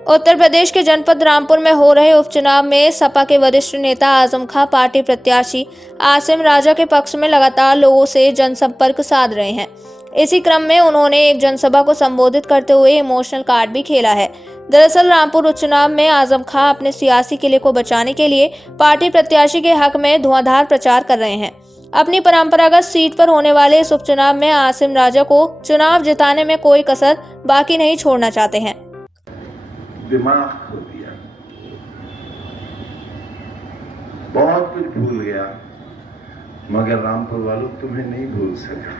उत्तर प्रदेश के जनपद रामपुर में हो रहे उपचुनाव में सपा के वरिष्ठ नेता आजम खां पार्टी प्रत्याशी आसिम राजा के पक्ष में लगातार लोगों से जनसंपर्क साध रहे हैं। इसी क्रम में उन्होंने एक जनसभा को संबोधित करते हुए इमोशनल कार्ड भी खेला है। दरअसल रामपुर उपचुनाव में आजम खां अपने सियासी किले को बचाने के लिए पार्टी प्रत्याशी के हक में धुआंधार प्रचार कर रहे हैं। अपनी परंपरागत सीट पर होने वाले इस उपचुनाव में आसिम राजा को चुनाव जिताने में कोई कसर बाकी नहीं छोड़ना चाहते हैं। दिमाग खो दिया, बहुत कुछ भूल गया, मगर रामपुर वालों तुम्हें नहीं भूल सका।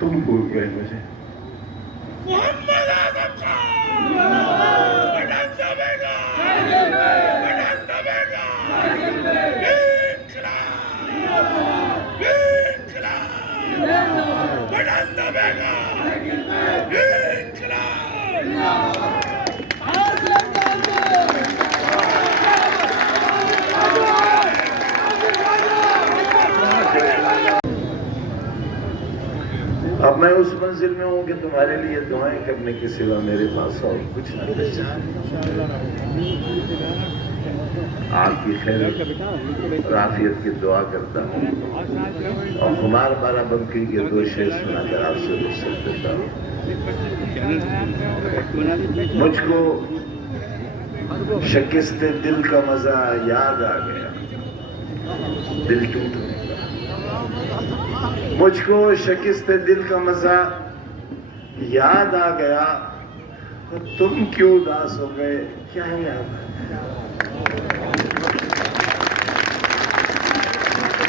तुम भूल गए मुझे। अब मैं उस मंजिल में हूं कि तुम्हारे लिए दुआएं करने के सिवा मेरे पास और कुछ नहीं बचा। आपकी खैर और आफियत की दुआ करता हूं और खुमार बाराबंकी के दो शेर सुनाकर आपसे रुखसत देता हूं। मुझको शिकस्ते दिल का मजा याद आ गया, दिल टूटने का। मुझको शिकस्ते दिल का मजा याद आ गया, तो तुम क्यों उदास हो गए, क्या याद आ गया?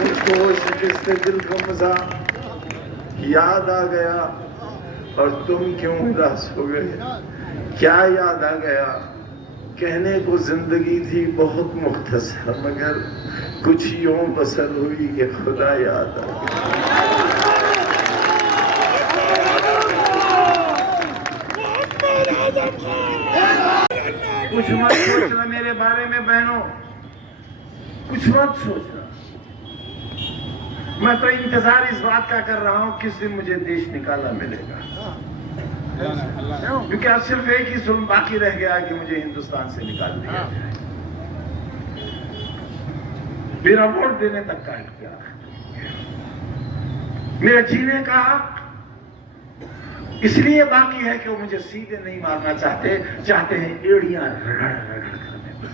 मुझको शिकस्ते दिल का मजा याद आ गया और तुम क्यों उदास हो गए, क्या याद आ गया? कहने को जिंदगी थी बहुत मुख्तसर, मगर कुछ यूं बसर हुई कि खुदा याद आ गया। कुछ मत सोचना मेरे बारे में बहनों, कुछ मत सोचना। मैं तो इंतजार इस बात का कर रहा हूं किस दिन मुझे देश निकाला मिलेगा, क्योंकि अब सिर्फ एक ही जुल्म बाकी रह गया कि मुझे हिंदुस्तान से निकाल दिया जाए। मेरा वोट देने तक का इख्तियार, मेरा जीने का हक इसलिए बाकी है कि वो मुझे सीधे नहीं मारना चाहते हैं एड़ियां रगड़ रगड़ कर।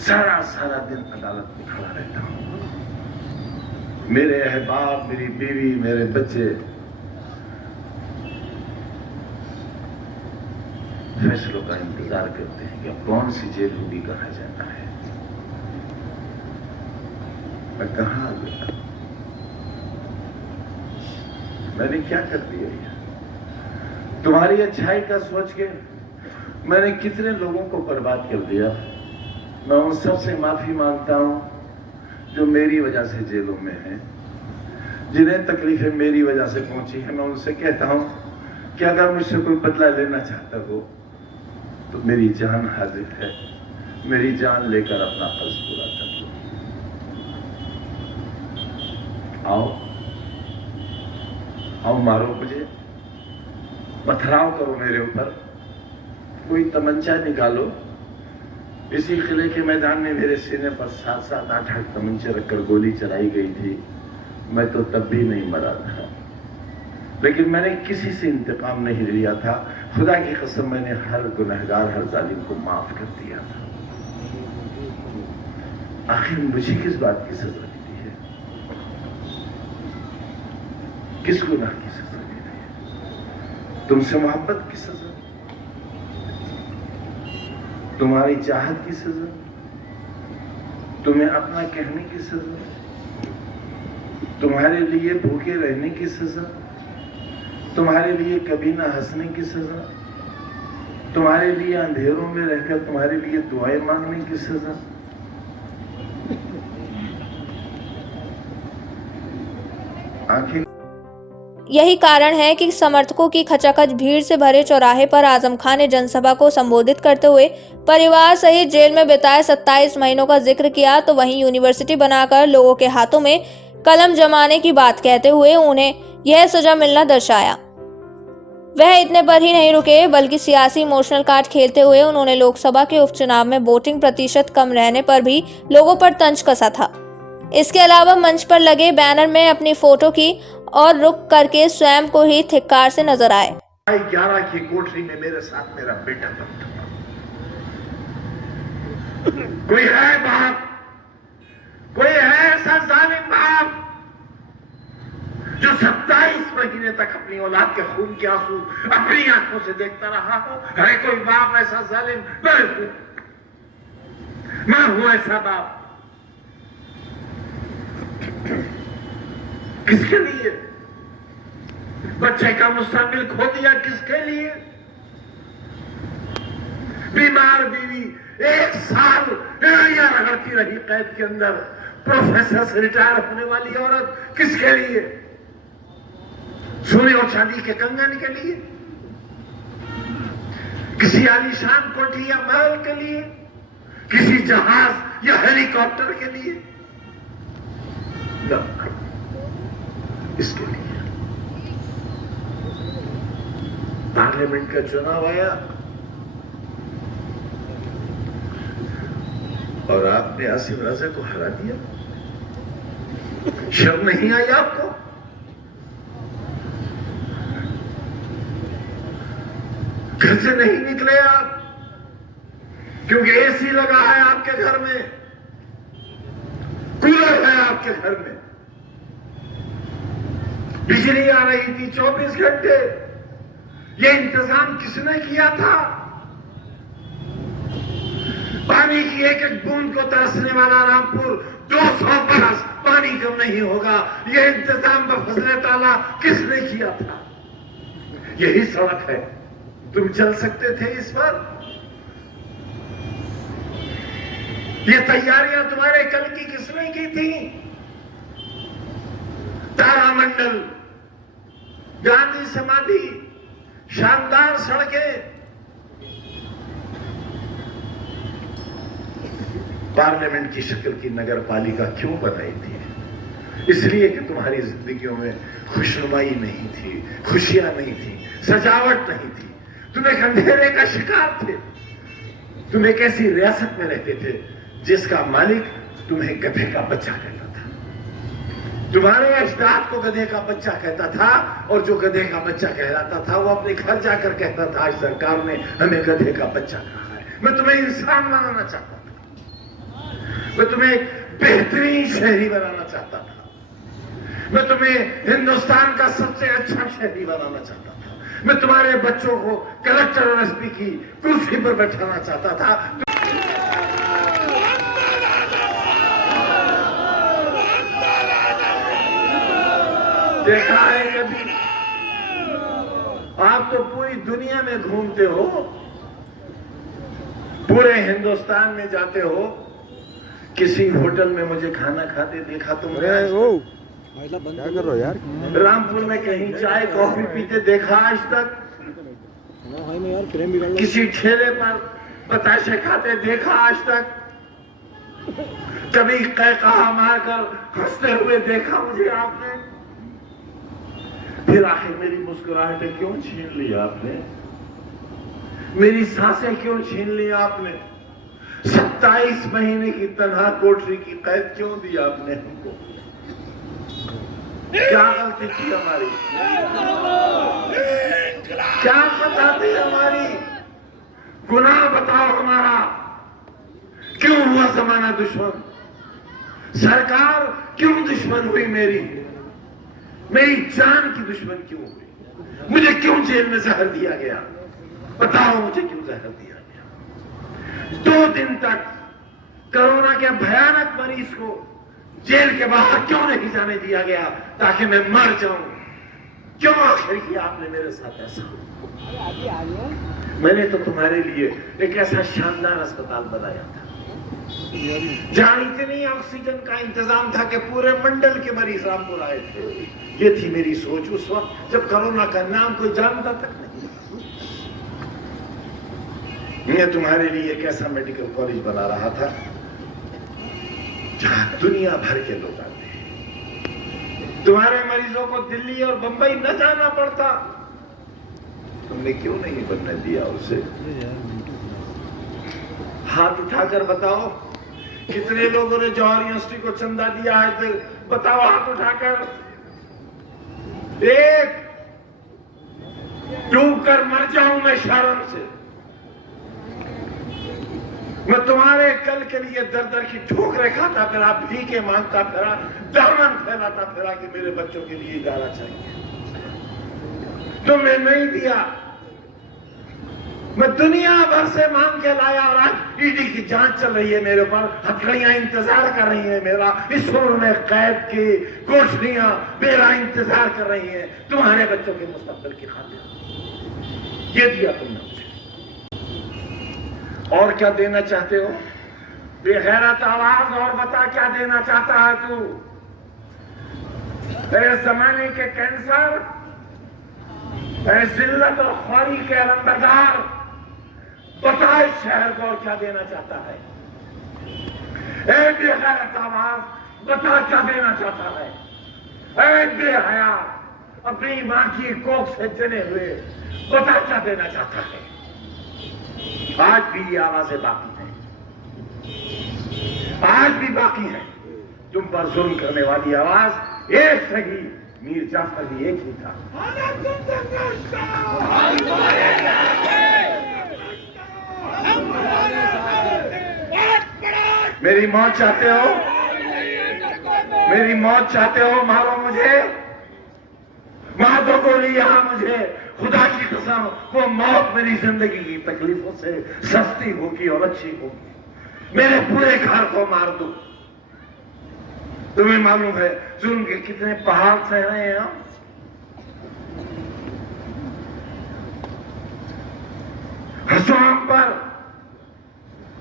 सारा दिन अदालत में खड़ा रहता हूं। मेरे अहबाब, मेरी बीवी, मेरे बच्चे फैसलों का इंतजार करते हैं कि अब कौन सी जेल होगी, कहा जाता है। मैं कहां आ गया, मैंने क्या कर दिया? तुम्हारी अच्छाई का सोच के मैंने कितने लोगों को बर्बाद कर दिया। मैं उन सब से माफी मांगता हूं जो मेरी वजह से जेलों में हैं, जिन्हें तकलीफें मेरी वजह से पहुंची है। मैं उनसे कहता हूं कि अगर मुझसे कोई बदला लेना चाहता हो तो मेरी जान हाजिर है, मेरी जान लेकर अपना फर्ज पूरा कर लो। आओ मारो मुझे, पथराव करो मेरे ऊपर, कोई तमंचा निकालो। इसी किले के मैदान में मेरे सीने पर 7-7, 8-8 तमंचे रखकर गोली चलाई गई थी। मैं तो तब भी नहीं मरा था, लेकिन मैंने किसी से इंतकाम नहीं लिया था। खुदा की कसम, मैंने हर गुनहगार, हर जालिम को माफ कर दिया था। आखिर मुझे किस बात की सजा मिली है, किस गुनाह की सजा मिली है? तुमसे मोहब्बत की सजा, तुम्हारी चाहत की सजा, तुम्हें अपना कहने की सजा, तुम्हारे लिए भूखे रहने की सजा, तुम्हारे लिए कभी ना हंसने की सजा, तुम्हारे लिए अंधेरों में रहकर तुम्हारे लिए दुआएं मांगने की सजा। आखिर यही कारण है कि समर्थकों की खचाखच भीड़ से भरे चौराहे पर आजम खां ने जनसभा को संबोधित करते हुए परिवार सहित जेल में बिताए 27 महीनों का जिक्र किया, तो वहीं यूनिवर्सिटी बनाकर लोगों के हाथों में कलम जमाने की बात कहते हुए उन्हें यह सजा मिलना दर्शाया। वह इतने पर ही नहीं रुके, बल्कि सियासी इमोशनल कार्ड खेलते हुए उन्होंने लोकसभा के उपचुनाव में वोटिंग प्रतिशत कम रहने पर भी लोगों पर तंज कसा था। इसके अलावा मंच पर लगे बैनर में अपनी फोटो की और रुक करके स्वयं को ही धिक्कार से नजर आए। 11 की कोठरी में मेरे साथ मेरा बेटा बंद था। कोई है बाप, कोई है ऐसा जालिम बाप जो 27 महीने तक अपनी औलाद के खून के आंसू अपनी आंखों से देखता रहा हो? है कोई बाप ऐसा जालिम? मैं हूं ऐसा बाप। किसके लिए बच्चे का मुस्तकबिल खो दिया? किसके लिए? बीमार बीवी 1 साल रगड़ती रही कैद के अंदर, प्रोफेसर से रिटायर होने वाली औरत, किसके लिए? सोने और चांदी के कंगन के लिए? किसी आलीशान कोठी या महल के लिए? किसी जहाज या हेलीकॉप्टर के लिए? न, इसके लिए। पार्लियामेंट का चुनाव आया और आपने आसिम राजा को हरा दिया। शर्म नहीं आई आपको? घर से नहीं निकले आप क्योंकि एसी लगा है आपके घर में, कूलर है आपके घर में, बिजली आ रही थी 24 घंटे। ये इंतजाम किसने किया था? पानी की एक एक बूंद को तरसने वाला रामपुर 200 बरस पानी कम नहीं होगा, ये इंतजाम पर फसले टाला किसने किया था? यही सड़क है, तुम चल सकते थे इस पर? ये तैयारियां तुम्हारे कल की किसने की थी? तारामंडल, गांधी समाधि, शानदार सड़कें। पार्लियामेंट की शक्ल की नगर पालिका क्यों बनाई थी? इसलिए कि तुम्हारी जिंदगियों में खुशनुमाई नहीं थी, खुशियां नहीं थी, सजावट नहीं थी। तुम एक अंधेरे का शिकार थे। तुम एक ऐसी रियासत में रहते थे जिसका मालिक तुम्हें गधे का बच्चा कहता था। तुम्हारे अजदाद को गधे का बच्चा कहता था, और जो गधे का बच्चा कहलाता था वो अपने घर जाकर कहता था आज सरकार ने हमें गधे का बच्चा कहा है। मैं तुम्हें इंसान बनाना चाहता था, मैं तुम्हें एक बेहतरीन शहरी बनाना चाहता था, मैं तुम्हें हिंदुस्तान का सबसे अच्छा शहरी बनाना चाहता था, मैं तुम्हारे बच्चों को कलेक्टर और एसपी की कुर्सी पर बैठाना चाहता था। देखा है कभी? आप तो पूरी दुनिया में घूमते हो, पूरे हिंदुस्तान में जाते हो, किसी होटल में मुझे खाना खाते देखा तुमने? क्या कर रहे हो यार? रामपुर में कहीं चाय कॉफी पीते देखा आज तक? किसी ठेले पर बताशे खाते देखा आज तक? कभी कहा मारकर हंसते हुए देखा मुझे आपने? फिर आखिर मेरी मुस्कुराहटें क्यों छीन ली आपने? मेरी सांसें क्यों छीन ली आपने? 27 महीने की तन्हा कोठरी की कैद क्यों दी आपने हमको? क्या गलती थी हमारी? क्या खता थी हमारी? गुनाह बताओ हमारा। क्यों हुआ जमाना दुश्मन? सरकार क्यों दुश्मन हुई मेरी? मेरी जान की दुश्मन क्यों हुई? मुझे क्यों जेल में जहर दिया गया? बताओ मुझे क्यों जहर दिया गया? 2 दिन तक कोरोना के भयानक मरीज को जेल के बाहर क्यों नहीं जाने दिया गया ताकि मैं मर जाऊं? क्यों आखिर किया आपने मेरे साथ ऐसा? मैंने तो तुम्हारे लिए एक ऐसा शानदार अस्पताल बनाया था जहां इतनी ऑक्सीजन का इंतजाम था कि पूरे मंडल के मरीज रामपुर आए थे। ये थी मेरी सोच उस वक्त जब कोरोना का नाम कोई जानता तक नहीं। मैं तुम्हारे लिए एक ऐसा मेडिकल कॉलेज बना रहा था जहां दुनिया भर के लोग आते हैं। तुम्हारे मरीजों को दिल्ली और बंबई न जाना पड़ता। तुमने क्यों नहीं बनने दिया उसे? हाथ उठाकर बताओ कितने लोगों ने जौहर यूनिवर्सिटी को चंदा दिया है, तो बताओ हाथ उठाकर। एक डूब कर मर जाऊं मैं शर्म से। मैं तुम्हारे कल के लिए दर दर की ठोकरें खाता फिरा, भीखे मांगता फिरा, दामन फैलाता फिरा कि मेरे बच्चों के लिए इदारा चाहिए। तुमने नहीं दिया। मैं दुनिया भर से मांग के लाया और आज ईडी की जांच चल रही है मेरे ऊपर, हथकड़ियां इंतजार कर रही हैं मेरा, इस उम्र में कैद की कोठरियां मेरा इंतजार कर रही हैं तुम्हारे बच्चों के मुस्तकबिल की खातिर। ये दिया तुमने मुझे, और क्या देना चाहते हो? बेगैरत आवाज, और बता क्या देना चाहता है तू? तेरे जमाने के कैंसर, तेरे जिल्लत और ख्वारी के अलंबरदार, बता इस शहर को और क्या देना चाहता है? ए बेगैरत आवाज, बता क्या देना चाहता है? ए बेहया, अपनी मां की कोख से जने हुए, बता क्या देना चाहता है? आज भी ये आवाजें बाकी हैं, आज भी बाकी है। तुम पर जुल्म करने वाली आवाज एक सही, मीर जाफर भी एक ही था। मेरी मौत चाहते हो? मेरी मौत चाहते हो? मारो मुझे, मार दो गोली यहां मुझे। खुदा की कसम, वो मौत मेरी जिंदगी की तकलीफों से सस्ती होगी और अच्छी होगी। मेरे पूरे घर को मार दो। तुम्हें मालूम है जुल्म के कितने पहाड़ सह रहे हैं हम? हंसो हम पर,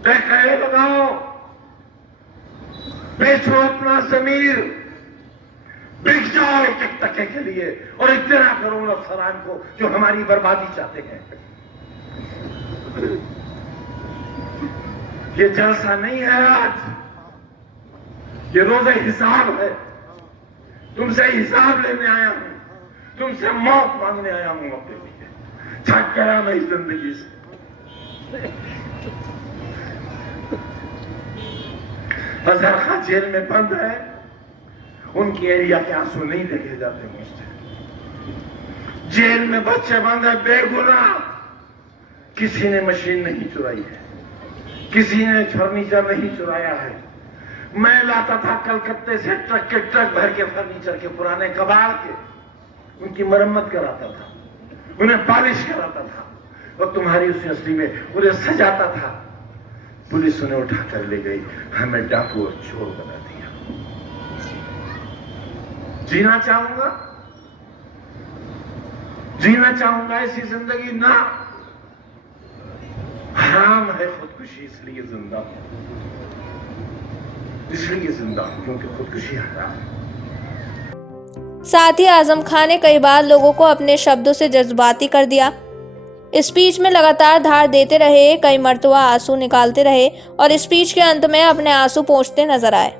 कहे लगाओ, बेचो अपना जमीर, बिक जाओ एक एक टके के लिए, और इतना करोड़ अफसरान को जो हमारी बर्बादी चाहते हैं। ये जलसा नहीं है आज, ये रोज़े हिसाब है। तुमसे हिसाब लेने आया हूं, तुमसे मौत मांगने आया हूं अपने लिए। थक गया मैं इस जिंदगी से। अजहर खान जेल में बंद है, उनकी एरिया के आंसू नहीं देखे जाते मुझसे। जेल में बच्चे बंद है बेगुनाह, किसी ने मशीन नहीं चुराई है, किसी ने फर्नीचर नहीं चुराया है। मैं लाता था कलकत्ते से ट्रक के ट्रक भर के फर्नीचर के पुराने कबाड़ के, उनकी मरम्मत कराता था, उन्हें पॉलिश कराता था, और तुम्हारी उस यूनिवर्सिटी में उन्हें सजाता था। पुलिस उन्हें उठाकर ले गई, हमें डाकू और चोर बना दिया। जीना चाहूंगा, जीना चाहूंगा ऐसी जिंदगी ना। हराम है खुदकुशी, इसलिए जिंदा हूं, इसलिए जिंदा हूं क्योंकि खुदकुशी हराम है। साथ ही आजम खान ने कई बार लोगों को अपने शब्दों से जज्बाती कर दिया। स्पीच में लगातार धार देते रहे, कई मरतबा आंसू निकालते रहे और स्पीच के अंत में अपने आंसू पोंछते नजर आए।